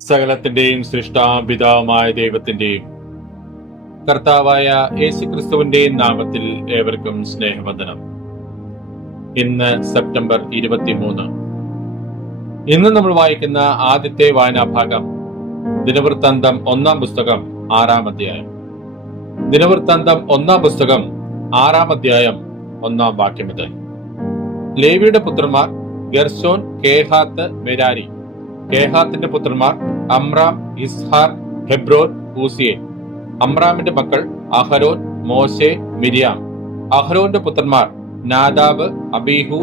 സകലത്തിന്റെയും സൃഷ്ടാപിതാവുമായ ദൈവത്തിന്റെയും കർത്താവായ യേശു ക്രിസ്തുവിന്റെയും നാമത്തിൽ ഏവർക്കും സ്നേഹവന്ദനം. ഇന്ന് സെപ്റ്റംബർ ഇരുപത്തിമൂന്ന്. ഇന്ന് നമ്മൾ വായിക്കുന്ന ആദ്യത്തെ വായനാഭാഗം ദിനവൃത്താന്തം ഒന്നാം പുസ്തകം ആറാം അധ്യായം. ദിനവൃത്താന്തം ഒന്നാം പുസ്തകം ആറാം അധ്യായം ഒന്നാം വാക്യം ഇത്. ലേവിയുടെ പുത്രന്മാർ ഗർസോൻ കേഹാത്ത് മെരാരി കേഹാത്തിന്റെ പുത്രന്മാർ അമ്രാം ഇസ്ഹാർ ഹെബ്രോൻ ഊസിയെ. അമ്രാമിന്റെ മക്കൾ അഹരോൻ മോശെ മിരിയാം. അഹരോന്റെ പുത്രന്മാർ നാദാബ് അബീഹു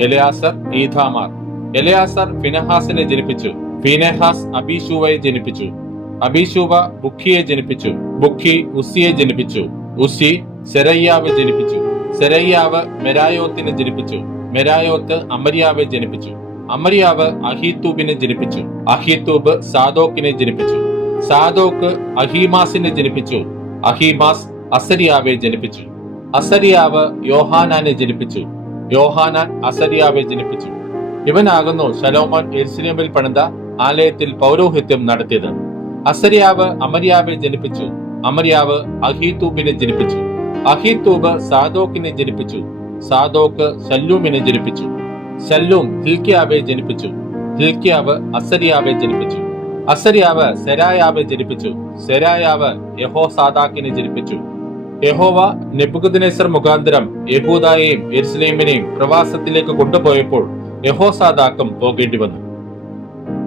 എലയാസർ ഈഥാമാർ. എലയാസർ ഫിനഹാസിനെ ജനിപ്പിച്ചു. ഫിനെഹാസ് അബീഷൂവയെ ജനിപ്പിച്ചു. അബീഷൂവ ബുക്കിയെ ജനിപ്പിച്ചു. ബുക്കി ഉസിയെ ജനിപ്പിച്ചു. ഉസി സെരയ്യാവെ ജനിപ്പിച്ചു. സെരയ്യാവ് മെരായോത്തിനെ ജനിപ്പിച്ചു. മെരായോത്ത് അമര്യാവെ ജനിപ്പിച്ചു. അമര്യാവ് അഹീത്തൂബിനെ ജനിപ്പിച്ചു. അഹീത്തൂബ് സാദോക്കിനെ ജനിപ്പിച്ചു. സാദോക്ക് അഹീമാസിനെ ജനിപ്പിച്ചു. അഹീമാസ് അസരിയാവെ ജനിപ്പിച്ചു. അസരിയാവ് യോഹാനാനെ ജനിപ്പിച്ചു. യോഹാനാൻ അസരിയാവെ ജനിപ്പിച്ചു. ഇവനാകുന്നു ശലോമോൻ എരുസലേമിൽ പണിത ആലയത്തിൽ പൗരോഹിത്യം നടത്തിയത്. അസരിയാവ് അമര്യാവെ ജനിപ്പിച്ചു. അമര്യാവ് അഹീത്തൂബിനെ ജനിപ്പിച്ചു. അഹീത്തൂബ് സാദോക്കിനെ ജനിപ്പിച്ചു. സാദോക്ക് ശല്ലൂമിനെ ജനിപ്പിച്ചു. ശല്ലൂം ഹിൽക്കിയാവെ ജനിപ്പിച്ചു. ഹിൽക്കിയാവ് അസരിയാവെ ജനിപ്പിച്ചു. അസരിയാവ് സെരായാവെ ജനിപ്പിച്ചു. സെരായാവ് യഹോസാദാക്കിനെ ജനിപ്പിച്ചു. യഹോവ നെബുഗദ്നേസർ മുഖാന്തരം യഹൂദായെയും എരുസലേമിനെയും പ്രവാസത്തിലേക്ക് കൊണ്ടുപോയപ്പോൾ യഹോസാദാക്കും പോകേണ്ടി വന്നു.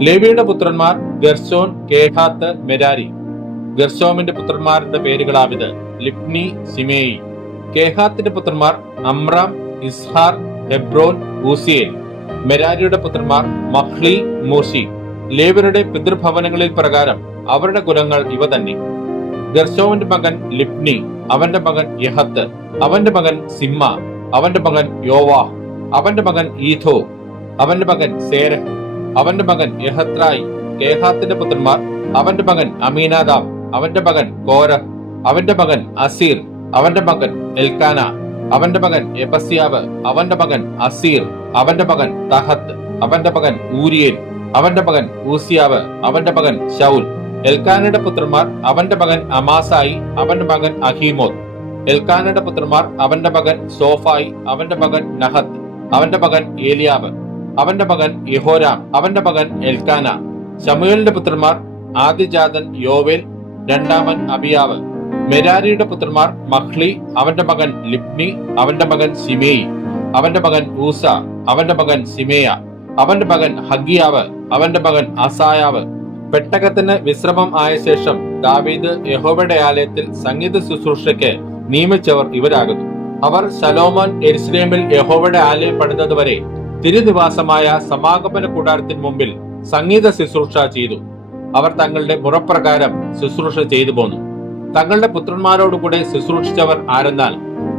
ലേവിയുടെ പുത്രന്മാർ ഗർസോൻ കേഹാത്ത് മെരാരി. ഗർസോമിന്റെ പുത്രന്മാരുടെ പേരുകളാവിത് ലിപ്നി സിമേയി. കേഹാത്തിന്റെ പുത്രന്മാർ അമ്രാം ഇസ്ഹാർ ഹെബ്രോൻ ഊസിയേൽ മെരാരിയുടെ പുത്രന്മാർ മഹ്ലി മൂഷി ലേവരുടെ പിതൃഭവനങ്ങളിൽ പ്രകാരം അവരുടെ കുലങ്ങൾ ഇവ തന്നെ ഗർശോവിന്റെ മകൻ ലിപ്നി അവന്റെ മകൻ യഹത്ത് അവന്റെ മകൻ സിമ്മ അവന്റെ മകൻ യോവാ അവന്റെ മകൻ ഈഥോ അവന്റെ മകൻ സേരഹ് അവന്റെ മകൻ യഹത്രായി കേഹാത്തിന്റെ പുത്രന്മാർ അവന്റെ മകൻ അമീനാദാം അവന്റെ മകൻ കോരഹ് അവന്റെ മകൻ അസീർ അവന്റെ മകൻ എൽക്കാന അവന്റെ മകൻ എബസ്യാവ് അവന്റെ മകൻ അസീർ അവന്റെ മകൻ തഹത്ത് അവന്റെ മകൻ ഊരിയേൽ അവന്റെ മകൻ ഊസിയാവ് അവന്റെ മകൻ ഷൗൽ എൽക്കാനയുടെ പുത്രന്മാർ അവന്റെ മകൻ അമാസായി അവന്റെ മകൻ അഹീമോദ് എൽക്കാനയുടെ പുത്രന്മാർ അവന്റെ മകൻ സോഫായി അവന്റെ മകൻ നഹത്ത് അവന്റെ മകൻ ഏലിയാവ് അവന്റെ മകൻ യഹോരാം അവന്റെ മകൻ എൽക്കാന ശമുവേലിന്റെ പുത്രന്മാർ ആദിജാതൻ യോവേൽ രണ്ടാമൻ അബിയാവ് മെരാരിയുടെ പുത്രന്മാർ മഹ്ലി അവന്റെ മകൻ ലിപ്നി അവന്റെ മകൻ സിമേയി അവന്റെ മകൻ ഊസ അവന്റെ മകൻ സിമേയ അവന്റെ മകൻ ഹഗിയാവ് അവന്റെ മകൻ അസായാവ്. പെട്ടകത്തിന് വിശ്രമം ആയ ശേഷം ദാവീദ് യഹോബയുടെ ആലയത്തിൽ സംഗീത ശുശ്രൂഷയ്ക്ക് നിയമിച്ചവർ ഇവരാകുന്നു. അവർ ശലോമോൻ എരിസ്ലേമിൽ യഹോബയുടെ ആലയം പണിതതുവരെ തിരുനിവാസമായ സമാഗമന കൂടാരത്തിന് മുമ്പിൽ സംഗീത ശുശ്രൂഷ ചെയ്തു. അവർ തങ്ങളുടെ മുറപ്രകാരം ശുശ്രൂഷ ചെയ്തു പോന്നു. തങ്ങളുടെ പുത്രന്മാരോടുകൂടെ ശുശ്രൂഷിച്ചവർ ആരെന്നാൽ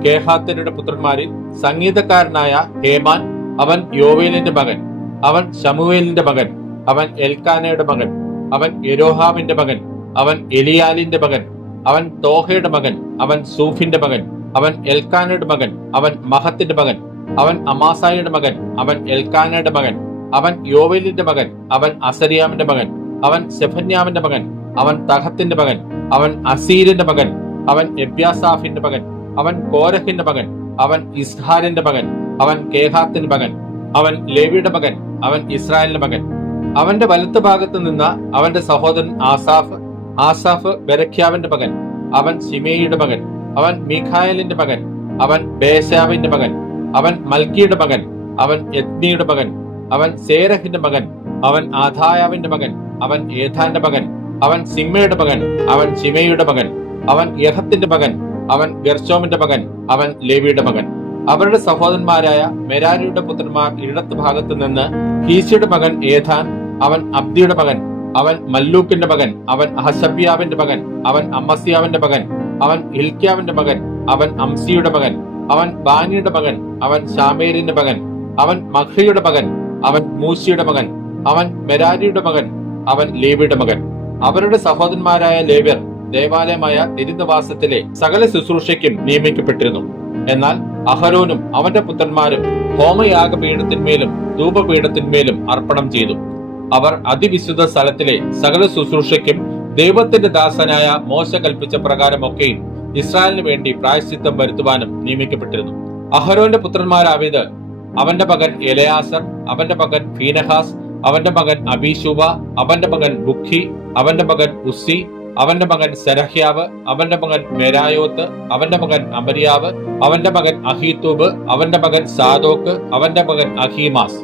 കേഹാത്തരുടെ പുത്രന്മാരിൽ സംഗീതക്കാരനായ ഹേമാൻ അവൻ യോവേലിന്റെ മകൻ അവൻ ശമുവേലിന്റെ മകൻ അവൻ എൽക്കാനയുടെ മകൻ അവൻ എരോഹാമിന്റെ മകൻ അവൻ എലിയാലിന്റെ മകൻ അവൻ തോഹയുടെ മകൻ അവൻ സൂഫിന്റെ മകൻ അവൻ എൽക്കാനയുടെ മകൻ അവൻ മഹത്തിന്റെ മകൻ അവൻ അമാസായിയുടെ മകൻ അവൻ എൽക്കാനയുടെ മകൻ അവൻ യോവേലിന്റെ മകൻ അവൻ അസരിയാമിന്റെ മകൻ അവൻ സെഫന്യാമിന്റെ മകൻ അവൻ തഹത്തിന്റെ മകൻ അവൻ അസീരിന്റെ മകൻ അവൻ എബ്യാസാഫിന്റെ മകൻ അവൻ കോരഹിന്റെ മകൻ അവൻ ഇസ്ഹാരിന്റെ മകൻ അവൻ കേഹാത്തിന്റെ മകൻ അവൻ ലേവിയുടെ മകൻ അവൻ ഇസ്രായേലിന്റെ മകൻ അവന്റെ വലത്ത് ഭാഗത്ത് നിന്ന് അവന്റെ സഹോദരൻ ആസാഫ് ആസാഫ് ബെരഖ്യാവിന്റെ മകൻ അവൻ സിമേയുടെ മകൻ അവൻ മിഖായലിന്റെ മകൻ അവൻ ബേശാവിന്റെ മകൻ അവൻ മൽക്കിയുടെ മകൻ അവൻ യജ്ഞിയുടെ മകൻ അവൻ സേരഹിന്റെ മകൻ അവൻ ആധായാവിന്റെ മകൻ അവൻ ഏഥാന്റെ മകൻ അവൻ സിമ്മയുടെ മകൻ അവൻ ശിമയുടെ മകൻ അവൻ യഹത്തിന്റെ മകൻ അവൻ ഗർശോമിന്റെ മകൻ അവൻ ലേവിയുടെ മകൻ അവരുടെ സഹോദരന്മാരായ മെരാരിയുടെ പുത്രന്മാർ ഇടത്ത് ഭാഗത്ത് നിന്ന് ഹീസിയുടെ മകൻ ഏഥാൻ അവൻ അബ്ദിയുടെ മകൻ അവൻ മല്ലൂക്കിന്റെ മകൻ അവൻ അഹസബിയാവിന്റെ മകൻ അവൻ അമ്മസിയാവിന്റെ മകൻ അവൻ ഹിൽക്യാവിന്റെ മകൻ അവൻ അംസിയുടെ മകൻ അവൻ ബാനിയുടെ മകൻ അവൻ ഷാമേരിന്റെ മകൻ അവൻ മഹ്രിയുടെ മകൻ അവൻ മൂശിയുടെ മകൻ അവൻ മെരാരിയുടെ മകൻ അവൻ ലേവിയുടെ മകൻ അവരുടെ സഹോദരന്മാരായ ലേവ്യർ ദേവാലയമായ തിരുനിവാസത്തിലെ സകല ശുശ്രൂഷയ്ക്കും നിയമിക്കപ്പെട്ടിരുന്നു. എന്നാൽ അഹരോനും അവന്റെ പുത്രന്മാരും ഹോമയാഗപീഠത്തിന്മേലും ധൂപപീഠത്തിന്മേലും അർപ്പണം ചെയ്തു. അവർ അതിവിശുദ്ധ സ്ഥലത്തിലെ സകല ശുശ്രൂഷയ്ക്കും ദൈവത്തിന്റെ ദാസനായ മോശ കൽപ്പിച്ച പ്രകാരമൊക്കെയും ഇസ്രായേലിന് വേണ്ടി പ്രായശ്ചിത്തം വരുത്തുവാനും നിയമിക്കപ്പെട്ടിരുന്നു. അഹരോന്റെ പുത്രന്മാരാവിത് അവന്റെ മകൻ എലയാസർ അവന്റെ മകൻ ഫീനഹാസ് അവന്റെ മകൻ അബീശൂബ അവന്റെ മകൻ ബുഖി അവന്റെ മകൻ ഉസ്സി അവന്റെ മകൻ സെരഹ്യാവ് അവന്റെ മകൻ മെരായോത്ത് അവന്റെ മകൻ അമരിയാവ് അവന്റെ മകൻ അഹീത്തൂബ് അവന്റെ മകൻ സാദോക്ക് അവന്റെ മകൻ അഹീമാസ്.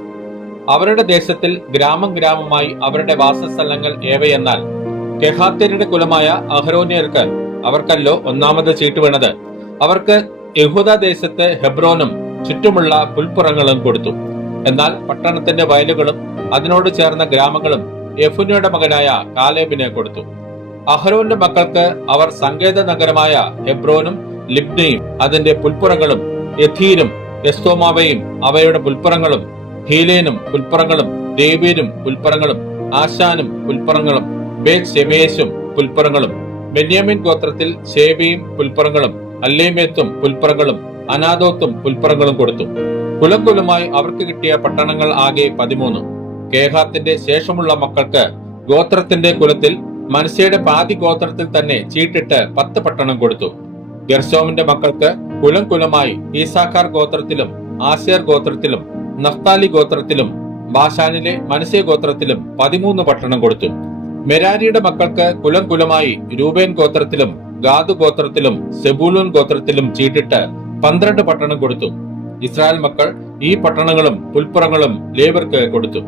അവരുടെ ദേശത്തിൽ ഗ്രാമം ഗ്രാമമായി അവരുടെ വാസസ്ഥലങ്ങൾ ഏവയെന്നാൽ കെഹാത്യരുടെ കുലമായ അഹ്റോനിയർക്ക് അവർക്കല്ലോ ഒന്നാമത് ചീട്ട് വീണത്. അവർക്ക് യഹൂദ ദേശത്തെ ഹെബ്രോനും ചുറ്റുമുള്ള പുൽപ്പുറങ്ങളും കൊടുത്തു. എന്നാൽ പട്ടണത്തിന്റെ വയലുകളും അതിനോട് ചേർന്ന ഗ്രാമങ്ങളും യഫുനയുടെ മകനായ കാലേബിനെ കൊടുത്തു. അഹ്റോന്റെ മക്കൾക്ക് അവർ സങ്കേത നഗരമായ ഹെബ്രോനും ലിബ്നയും അതിന്റെ പുൽപ്പുറങ്ങളും യഥീരും എസ്തോമാവയും അവയുടെ പുൽപ്പുറങ്ങളും ഹീലേനും പുൽപ്പുറങ്ങളും ദേവീരും പുൽപ്പുറങ്ങളും ആശാനും പുൽപ്പുറങ്ങളും ബേത് ഷെമേശും പുൽപ്പുറങ്ങളും ബെന്യാമിൻ ഗോത്രത്തിൽ ഷേബിയും പുൽപ്പുറങ്ങളും അല്ലേമേത്തും പുൽപ്പുറങ്ങളും അനാദോത്തും പുൽപ്പുറങ്ങളും കൊടുത്തു. കുലം കുലമായി അവർക്ക് കിട്ടിയ പട്ടണങ്ങൾ ആകെ പതിമൂന്ന്. കേഹാത്തിന്റെ ശേഷമുള്ള മക്കൾക്ക് ഗോത്രത്തിന്റെ കുലത്തിൽ മനസ്സയുടെ പാതി ഗോത്രത്തിൽ തന്നെ ചീട്ടിട്ട് പത്ത് പട്ടണം കൊടുത്തു. ഗർസോമിന്റെ മക്കൾക്ക് കുലം കുലമായി ഈസാക്കാർ ഗോത്രത്തിലും ആസിയർ ഗോത്രത്തിലും നഫ്താലി ഗോത്രത്തിലും ബാഷാനിലെ മനുഷ്യ ഗോത്രത്തിലും പതിമൂന്ന് പട്ടണം കൊടുത്തു. മെരാരിയുടെ മക്കൾക്ക് കുലം കുലമായി രൂപേൻ ഗോത്രത്തിലും ഗാദു ഗോത്രത്തിലും സെബൂലൂൻ ഗോത്രത്തിലും ചീട്ടിട്ട് പന്ത്രണ്ട് പട്ടണം കൊടുത്തു. ഇസ്രായേൽ മക്കൾ ഈ പട്ടണങ്ങളും പുൽപ്പുറങ്ങളും ലേബർക്ക് കൊടുത്തു.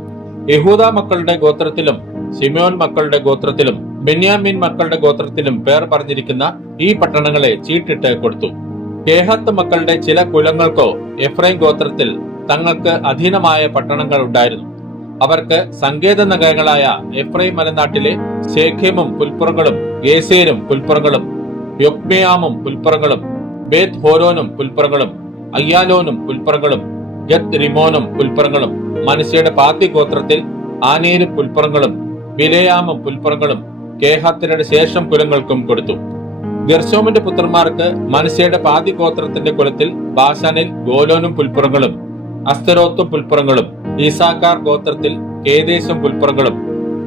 യഹൂദ മക്കളുടെ ഗോത്രത്തിലും സിമോൻ മക്കളുടെ ഗോത്രത്തിലും ബെന്യാമിൻ മക്കളുടെ ഗോത്രത്തിലും പേർ പറഞ്ഞിരിക്കുന്ന ഈ പട്ടണങ്ങളെ ചീട്ടിട്ട് കൊടുത്തു. കേഹത്ത് മക്കളുടെ ചില കുലങ്ങൾക്കോ എഫ്രൈം ഗോത്രത്തിൽ തങ്ങൾക്ക് അധീനമായ പട്ടണങ്ങൾ ഉണ്ടായിരുന്നു. അവർക്ക് സങ്കേത നഗരങ്ങളായ എഫ്രൈം മലനാട്ടിലെ ശേഖേമും പുൽപ്പുറങ്ങളും ഗേസേനും പുൽപ്പുറങ്ങളും യൊക്മയാമും പുൽപ്പുറങ്ങളും ബേത് ഹോരോനും പുൽപ്പുറങ്ങളും അയ്യാലോനും പുൽപ്പുറങ്ങളും ഗത്ത് റിമോനും പുൽപ്പുറങ്ങളും മനസ്സിയുടെ പാത്തി ഗോത്രത്തിൽ ആനേരും പുൽപ്പുറങ്ങളും ബിലയാമും പുൽപ്പുറങ്ങളും കേഹാത്തിരുടെ ശേഷം കുലങ്ങൾക്കും കൊടുത്തു. ഗർശോമിന്റെ പുത്രന്മാർക്ക് മനസ്സിയുടെ പാതി ഗോത്രത്തിന്റെ കുലത്തിൽ ബാഷാനിൽ ഗോലോനും പുൽപ്പുറങ്ങളും അസ്തരോത്തും പുൽപ്പുറങ്ങളും ഈസാക്കാർ ഗോത്രത്തിൽ കേദേശും പുൽപ്പുറങ്ങളും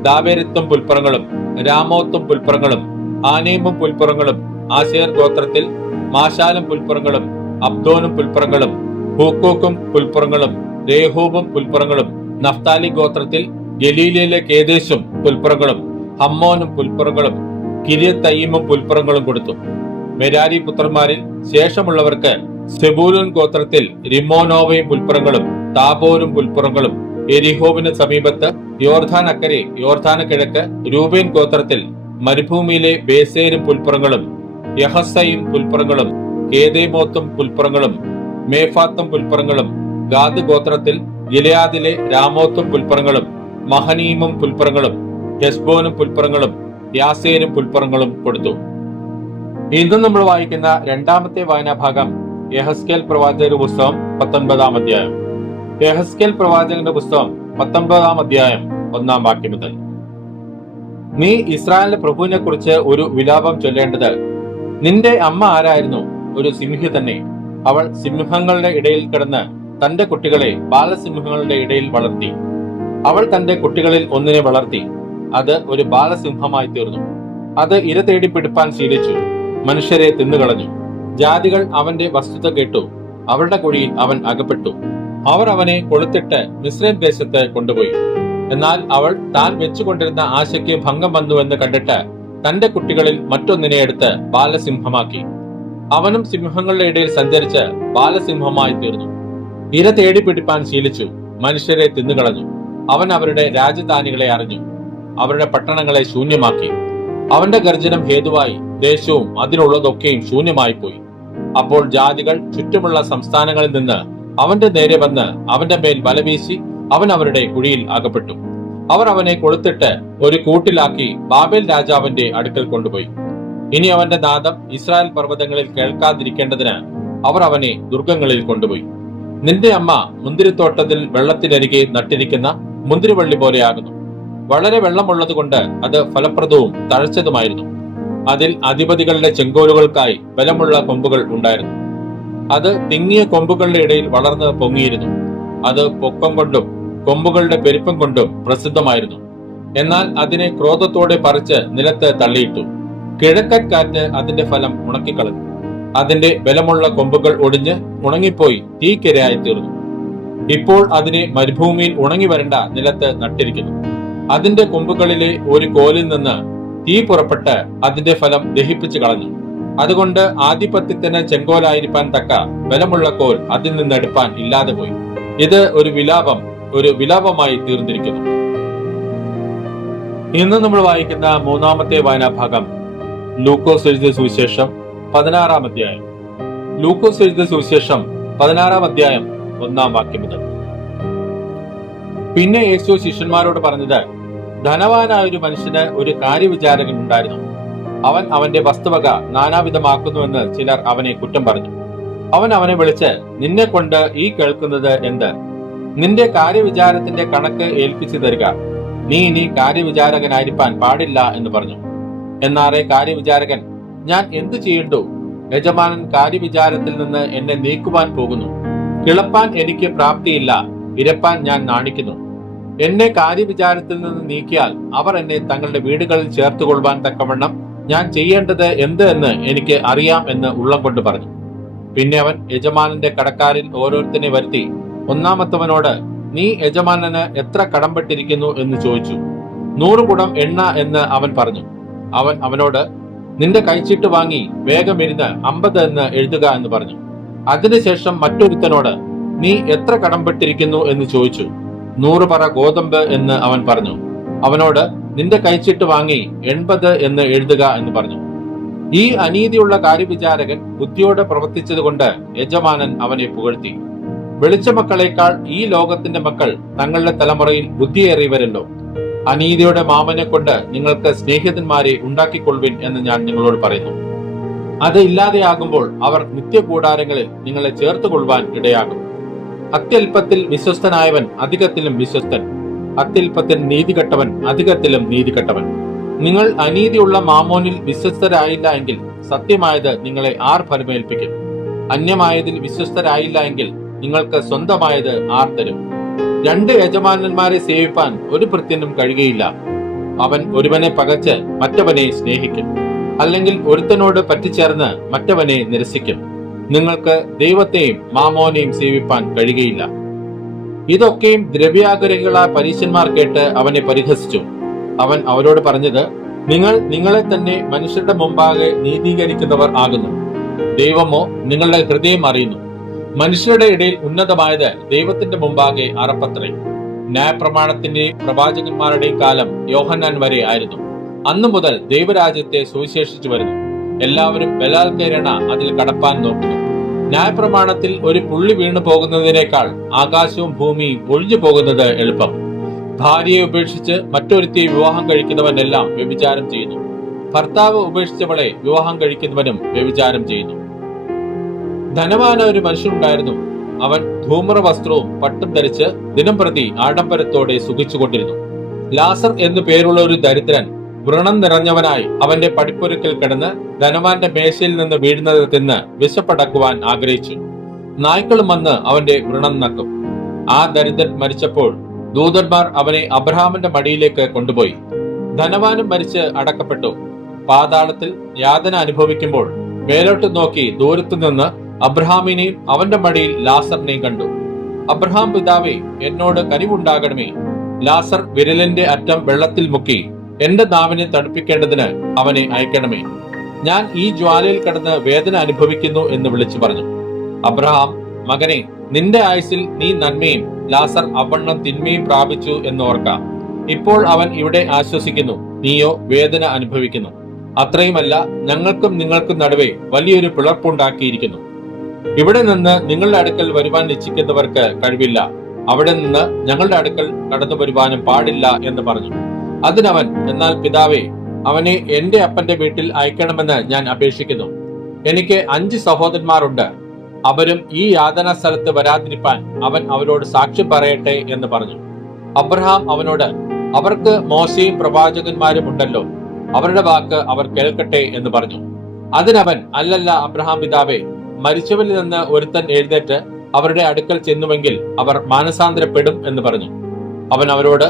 ദാവേരത്തും പുൽപ്പുറങ്ങളും രാമോത്തും പുൽപ്പുറങ്ങളും ആനേമും പുൽപ്പുറങ്ങളും ആശേർ ഗോത്രത്തിൽ മാഷാലും പുൽപ്പുറങ്ങളും അബ്ദോനും പുൽപ്പുറങ്ങളും ഹൂക്കോക്കും പുൽപ്പുറങ്ങളും രേഹൂബും പുൽപ്പുറങ്ങളും നഫ്താലി ഗോത്രത്തിൽ ഗലീലയിലെ കേദേശും പുൽപ്പുറങ്ങളും ഹമ്മോനും പുൽപ്പുറങ്ങളും കിരിയത്തയ്യമും പുൽപ്പുറങ്ങളും കൊടുത്തു. മെരാരി പുത്രന്മാരിൽ ശേഷമുള്ളവർക്ക് സെബൂലുൻ ഗോത്രത്തിൽ റിമോനോവയും പുൽപ്പുറങ്ങളും താബോരും പുൽപ്പുറങ്ങളും എരിഹോവിന് സമീപത്ത് യോർധാൻ അക്കരെ യോർധാന കിഴക്ക് രൂപേൻ ഗോത്രത്തിൽ മരുഭൂമിയിലെ ബേസേരും പുൽപ്പുറങ്ങളും യഹസയും പുൽപ്പുറങ്ങളും കേദേമോത്തും പുൽപ്പുറങ്ങളും മേഫാത്തും പുൽപ്പുറങ്ങളും ഗാദ് ഗോത്രത്തിൽ ഗിലയാദിലെ രാമോത്തും പുൽപ്പുറങ്ങളും മഹനീമും പുൽപ്പുറങ്ങളും ഹെസ്ബോനും പുൽപ്പുറങ്ങളും യാസേനും പുൽപ്പുറങ്ങളും കൊടുത്തു. ഇന്നും നമ്മൾ വായിക്കുന്ന രണ്ടാമത്തെ വായനാഭാഗം യഹസ്കേൽ പ്രവാചകന്റെ പുസ്തകം പത്തൊൻപതാം അധ്യായം. യഹസ്കേൽ പ്രവാചകന്റെ പുസ്തകം പത്തൊൻപതാം അധ്യായം ഒന്നാം വാക്യം മുതൽ. നീ ഇസ്രായേലിന്റെ പ്രഭുവിനെ കുറിച്ച് ഒരു വിലാപം ചൊല്ലേണ്ടത് നിന്റെ അമ്മ ആരായിരുന്നു? ഒരു സിംഹി തന്നെ. അവൾ സിംഹങ്ങളുടെ ഇടയിൽ കിടന്ന് തന്റെ കുട്ടികളെ ബാലസിംഹങ്ങളുടെ ഇടയിൽ വളർത്തി. അവൾ തന്റെ കുട്ടികളിൽ ഒന്നിനെ വളർത്തി. അത് ഒരു ബാലസിംഹമായി തീർന്നു. അത് ഇര തേടി പിടിപ്പാൻ ശീലിച്ചു. മനുഷ്യരെ തിന്നുകളഞ്ഞു. ജാതികൾ അവന്റെ വസ്തുത കേട്ടു. അവരുടെ കുഴിയിൽ അവൻ അകപ്പെട്ടു. അവർ അവനെ കൊളുത്തിട്ട് മിശ്രം ദേശത്ത് കൊണ്ടുപോയി. എന്നാൽ അവൾ താൻ വെച്ചുകൊണ്ടിരുന്ന ആശയ്ക്ക് ഭംഗം വന്നുവെന്ന് കണ്ടിട്ട് തന്റെ കുട്ടികളിൽ മറ്റൊന്നിനെ എടുത്ത് ബാലസിംഹമാക്കി. അവനും സിംഹങ്ങളുടെ ഇടയിൽ സഞ്ചരിച്ച് ബാലസിംഹമായി തീർന്നു. ഇര തേടി പിടിപ്പാൻ ശീലിച്ചു മനുഷ്യരെ തിന്നുകളഞ്ഞു. അവൻ അവരുടെ രാജധാനികളെ അറിഞ്ഞു. അവരുടെ പട്ടണങ്ങളെ ശൂന്യമാക്കി. അവന്റെ ഗർജനം ഹേതുവായി ദേശവും അതിനുള്ളതൊക്കെയും ശൂന്യമായി പോയി. അപ്പോൾ ജാതികൾ ചുറ്റുമുള്ള സംസ്ഥാനങ്ങളിൽ നിന്ന് അവന്റെ നേരെ വന്ന് അവന്റെ മേൽ വലവീശി അവൻ അവരുടെ കുഴിയിൽ അകപ്പെട്ടു. അവർ അവനെ കൊളുത്തിട്ട് ഒരു കൂട്ടിലാക്കി ബാബേൽ രാജാവിന്റെ അടുക്കൽ കൊണ്ടുപോയി. ഇനി അവന്റെ നാദം ഇസ്രായേൽ പർവതങ്ങളിൽ കേൾക്കാതിരിക്കേണ്ടതിന് അവർ അവനെ ദുർഗങ്ങളിൽ കൊണ്ടുപോയി. നിന്റെ അമ്മ മുന്തിരിത്തോട്ടത്തിൽ വെള്ളത്തിനരികെ നട്ടിരിക്കുന്ന മുന്തിരിവള്ളി പോലെയാകുന്നു വളരെ വെള്ളമുള്ളത് കൊണ്ട് അത് ഫലപ്രദവും തഴച്ചതുമായിരുന്നു. അതിൽ അധിപതികളുടെ ചെങ്കോലുകൾക്കായി ബലമുള്ള കൊമ്പുകൾ ഉണ്ടായിരുന്നു. അത് തിങ്ങിയ കൊമ്പുകളുടെ ഇടയിൽ വളർന്ന് പൊങ്ങിയിരുന്നു. അത് പൊക്കം കൊണ്ടും കൊമ്പുകളുടെ പെരുപ്പം കൊണ്ടും പ്രസിദ്ധമായിരുന്നു. എന്നാൽ അതിനെ ക്രോധത്തോടെ പറിച്ച് നിലത്ത് തള്ളിയിട്ടു. കിഴക്കൻ കാറ്റ് അതിന്റെ ഫലം ഉണക്കിക്കളഞ്ഞു. അതിന്റെ ബലമുള്ള കൊമ്പുകൾ ഒടിഞ്ഞ് ഉണങ്ങിപ്പോയി തീക്കിരയായി തീർന്നു ഇപ്പോൾ അതിനെ മരുഭൂമിയിൽ ഉണങ്ങി വരണ്ട നിലത്ത് നട്ടിരിക്കുന്നു. അതിന്റെ കൊമ്പുകളിലെ ഒരു കോലിൽ നിന്ന് തീ പുറപ്പെട്ട് അതിന്റെ ഫലം ദഹിപ്പിച്ചു കളഞ്ഞു. അതുകൊണ്ട് ആധിപത്യത്തിന് ചെങ്കോലായിരിക്കാൻ തക്ക ബലമുള്ള കോൽ അതിൽ നിന്ന് എടുപ്പാൻ ഇല്ലാതെ പോയി. ഇത് ഒരു വിലാപം ഒരു വിലാപമായി തീർന്നിരിക്കുന്നു. ഇന്ന് നമ്മൾ വായിക്കുന്ന മൂന്നാമത്തെ വായനാഭാഗം ലൂക്കോസ് എഴുതിയ സുവിശേഷം പതിനാറാം അധ്യായം. ലൂക്കോസ് എഴുതിയ സുവിശേഷം പതിനാറാം അധ്യായം ഒന്നാം വാക്യം മുതൽ. പിന്നെ യേശു ശിഷ്യന്മാരോട് പറഞ്ഞത് ധനവാനായ ഒരു മനുഷ്യന് ഒരു കാര്യവിചാരകൻ ഉണ്ടായിരുന്നു. അവൻ അവന്റെ വസ്തുവക നാനാവിധമാക്കുന്നുവെന്ന് ചിലർ അവനെ കുറ്റം പറഞ്ഞു. അവൻ അവനെ വിളിച്ച് നിന്നെ കൊണ്ട് ഈ കേൾക്കുന്നത് എന്ത്? നിന്റെ കാര്യവിചാരത്തിന്റെ കണക്ക് ഏൽപ്പിച്ചു തരിക. നീ ഇനി കാര്യവിചാരകനായിരിക്കാൻ പാടില്ല എന്ന് പറഞ്ഞു. എന്നാറേ കാര്യവിചാരകൻ ഞാൻ എന്തു ചെയ്യണ്ടു? യജമാനൻ കാര്യവിചാരത്തിൽ നിന്ന് എന്നെ നീക്കുവാൻ പോകുന്നു. കിളപ്പാൻ എനിക്ക് പ്രാപ്തിയില്ല. ഇരപ്പാൻ ഞാൻ നാണിക്കുന്നു. എന്നെ കാര്യവിചാരത്തിൽ നിന്ന് നീക്കിയാൽ അവർ എന്നെ തങ്ങളുടെ വീടുകളിൽ ചേർത്തുകൊള്ളുവാൻ തക്കവണ്ണം ഞാൻ ചെയ്യേണ്ടത് എന്ത് എന്ന് എനിക്ക് അറിയാം എന്ന് ഉള്ളം കൊണ്ട് പറഞ്ഞു. പിന്നെ അവൻ യജമാനന്റെ കടക്കാരിൽ ഓരോരുത്തരെ വരുത്തി ഒന്നാമത്തവനോട് നീ യജമാനന് എത്ര കടംപെട്ടിരിക്കുന്നു എന്ന് ചോദിച്ചു. നൂറ് കുടം എണ്ണ എന്ന് അവൻ പറഞ്ഞു. അവൻ അവനോട് നിന്റെ കൈച്ചീട്ട് വാങ്ങി വേഗം ഇരുന്ന് അമ്പത് എന്ന് എഴുതുക എന്ന് പറഞ്ഞു. അതിനുശേഷം മറ്റൊരുത്തനോട് നീ എത്ര കടംപെട്ടിരിക്കുന്നു എന്ന് ചോദിച്ചു. നൂറ് പറ ഗോതമ്പ് എന്ന് അവൻ പറഞ്ഞു. അവനോട് നിന്റെ കൈച്ചിട്ട് വാങ്ങി എൺപത് എന്ന് എഴുതുക എന്ന് പറഞ്ഞു. ഈ അനീതിയുള്ള കാര്യവിചാരകൻ ബുദ്ധിയോടെ പ്രവർത്തിച്ചതുകൊണ്ട് യജമാനൻ അവനെ പുകഴ്ത്തി. വെളിച്ച മക്കളെക്കാൾ ഈ ലോകത്തിന്റെ മക്കൾ തങ്ങളുടെ തലമുറയിൽ ബുദ്ധിയേറിയവരല്ലോ. അനീതിയുടെ മാമനെ കൊണ്ട് നിങ്ങൾക്ക് സ്നേഹിതന്മാരെ ഉണ്ടാക്കിക്കൊള്ളുവിൻ എന്ന് ഞാൻ നിങ്ങളോട് പറയുന്നു. അത് ഇല്ലാതെയാകുമ്പോൾ അവർ നിത്യകൂടാരങ്ങളിൽ നിങ്ങളെ ചേർത്തുകൊള്ളുവാൻ ഇടയാകും. അത്യല്പത്തിൽ വിശ്വസ്തനായവൻ അധികത്തിലും വിശ്വസ്തൻ. അത്യല്പത്തിൽ നീതി കെട്ടവൻ അധികത്തിലും നീതി കെട്ടവൻ നിങ്ങൾ അനീതിയുള്ള മാമോനിൽ വിശ്വസ്തരായില്ല എങ്കിൽ സത്യമായത് നിങ്ങളെ ആർ ഫലമേൽപ്പിക്കും. അന്യമായതിൽ വിശ്വസ്തരായില്ല എങ്കിൽ നിങ്ങൾക്ക് സ്വന്തമായത് ആർ തരും. രണ്ട് യജമാനന്മാരെ സേവിപ്പാൻ ഒരു ഭൃത്യനും കഴിയുകയില്ല. അവൻ ഒരുവനെ പകച്ച് മറ്റവനെ സ്നേഹിക്കും. അല്ലെങ്കിൽ ഒരുത്തനോട് പറ്റിച്ചേർന്ന് മറ്റവനെ നിരസിക്കും. നിങ്ങൾക്ക് ദൈവത്തെയും മാമോനെയും സേവിപ്പാൻ കഴിയുകയില്ല. ഇതൊക്കെയും ദ്രവ്യാഗ്രഹികളായ പരീശന്മാർ കേട്ട് അവനെ പരിഹസിച്ചു. അവൻ അവരോട് പറഞ്ഞത് നിങ്ങൾ നിങ്ങളെ തന്നെ മനുഷ്യരുടെ മുമ്പാകെ നീതീകരിക്കുന്നവർ ആകുന്നു. ദൈവമോ നിങ്ങളുടെ ഹൃദയം അറിയുന്നു. മനുഷ്യരുടെ ഇടയിൽ ഉന്നതമായത് ദൈവത്തിന്റെ മുമ്പാകെ അറപ്പത്രേ ന്യായപ്രമാണത്തിന്റെയും പ്രവാചകന്മാരുടെയും കാലം യോഹന്നാൻ വരെ ആയിരുന്നു. അന്നു മുതൽ ദൈവരാജ്യത്തെ സുവിശേഷിച്ചു വരുന്നു. എല്ലാവരും ബലാത്കരണ അതിൽ കടപ്പാൻ നോക്കുന്നു. ന്യായപ്രമാണത്തിൽ ഒരു പുള്ളി വീണു പോകുന്നതിനേക്കാൾ ആകാശവും ഭൂമിയും ഒഴിഞ്ഞു പോകുന്നത് എളുപ്പം. ഭാര്യയെ ഉപേക്ഷിച്ച് മറ്റൊരുത്തിയെ വിവാഹം കഴിക്കുന്നവനെല്ലാം വ്യഭിചാരം ചെയ്യുന്നു. ഭർത്താവ് ഉപേക്ഷിച്ചവളെ വിവാഹം കഴിക്കുന്നവനും വ്യഭിചാരം ചെയ്യുന്നു. ധനവാന ഒരു മനുഷ്യനുണ്ടായിരുന്നു. അവൻ ധൂമ്ര വസ്ത്രവും പട്ടും ധരിച്ച് ദിനം പ്രതി ആഡംബരത്തോടെ സുഖിച്ചുകൊണ്ടിരുന്നു. ലാസർ എന്നു പേരുള്ള ഒരു ദരിദ്രൻ വ്രണം നിറഞ്ഞവനായി അവന്റെ പടിപ്പുരക്കിൽ കിടന്ന് ധനവാന്റെ മേശയിൽ നിന്ന് വീഴുന്നത് തിന്ന് വിശപ്പടക്കുവാൻ ആഗ്രഹിച്ചു. നായ്ക്കളും വന്ന് അവന്റെ വ്രണം നക്കും. ആ ദരിദ്രൻ മരിച്ചപ്പോൾ ദൂതന്മാർ അവനെ അബ്രഹാമിന്റെ മടിയിലേക്ക് കൊണ്ടുപോയി. ധനവാനും മരിച്ച് അടക്കപ്പെട്ടു. പാതാളത്തിൽ യാതന അനുഭവിക്കുമ്പോൾ മേലോട്ട് നോക്കി ദൂരത്തു നിന്ന് അബ്രഹാമിനെയും അവന്റെ മടിയിൽ ലാസറിനെയും കണ്ടു. അബ്രഹാം പിതാവേ എന്നോട് കനിവുണ്ടാകണമേ. ലാസർ വിരലിന്റെ അറ്റം വെള്ളത്തിൽ മുക്കി എന്റെ നാവിനെ തണുപ്പിക്കേണ്ടതിന് അവനെ അയക്കണമേ. ഞാൻ ഈ ജ്വാലയിൽ കടന്ന് വേദന അനുഭവിക്കുന്നു എന്ന് വിളിച്ചു പറഞ്ഞു. അബ്രഹാം മകനെ നിന്റെ ആയുസിൽ നീ നന്മയും ലാസർ അവണ്ണം തിന്മയും പ്രാപിച്ചു എന്ന് ഓർക്കാം. ഇപ്പോൾ അവൻ ഇവിടെ ആശ്വസിക്കുന്നു നീയോ വേദന അനുഭവിക്കുന്നു. അത്രയുമല്ല ഞങ്ങൾക്കും നിങ്ങൾക്കും നടുവേ വലിയൊരു പിളർപ്പുണ്ടാക്കിയിരിക്കുന്നു. ഇവിടെ നിന്ന് നിങ്ങളുടെ അടുക്കൽ വരുവാൻ നിശ്ചിക്കുന്നവർക്ക് കഴിവില്ല. അവിടെ നിന്ന് ഞങ്ങളുടെ അടുക്കൽ കടന്നു വരുവാനും പാടില്ല എന്ന് പറഞ്ഞു. അതിനവൻ എന്നാൽ പിതാവേ അവനെ എന്റെ അപ്പന്റെ വീട്ടിൽ അയക്കണമെന്ന് ഞാൻ അപേക്ഷിക്കുന്നു. എനിക്ക് അഞ്ച് സഹോദരന്മാരുണ്ട്. അവരും ഈ യാതനാ സ്ഥലത്ത് വരാതിരിപ്പാൻ അവൻ അവരോട് സാക്ഷി പറയട്ടെ എന്ന് പറഞ്ഞു. അബ്രഹാം അവനോട് അവർക്ക് മോശയും പ്രവാചകന്മാരും ഉണ്ടല്ലോ. അവരുടെ വാക്ക് അവർ കേൾക്കട്ടെ എന്ന് പറഞ്ഞു. അതിനവൻ അല്ലല്ല അബ്രഹാം പിതാവേ മരിച്ചവരിൽ നിന്ന് ഒരുത്തൻ എഴുന്നേറ്റ് അവരുടെ അടുക്കൽ ചെന്നുവെങ്കിൽ അവർ മാനസാന്തരപ്പെടും എന്ന് പറഞ്ഞു. അവൻ അവരോട്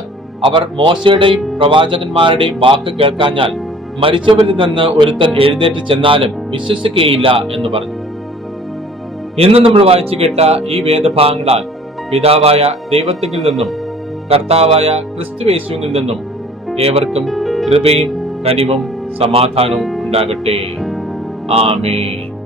അവർ മോശയുടെയും പ്രവാചകന്മാരുടെയും വാക്ക് കേൾക്കാഞ്ഞാൽ മരിച്ചവരിൽ നിന്ന് ഒരുത്തൻ എഴുന്നേറ്റ് ചെന്നാലും വിശ്വസിക്കുകയില്ല എന്ന് പറഞ്ഞു. ഇന്ന് നമ്മൾ വായിച്ചു കേട്ട ഈ വേദഭാഗങ്ങളാൽ പിതാവായ ദൈവത്തിൽ നിന്നും കർത്താവായ ക്രിസ്തുവേശുവിൽ നിന്നും ഏവർക്കും കൃപയും കനിവും സമാധാനവും ഉണ്ടാകട്ടെ. ആമേൻ.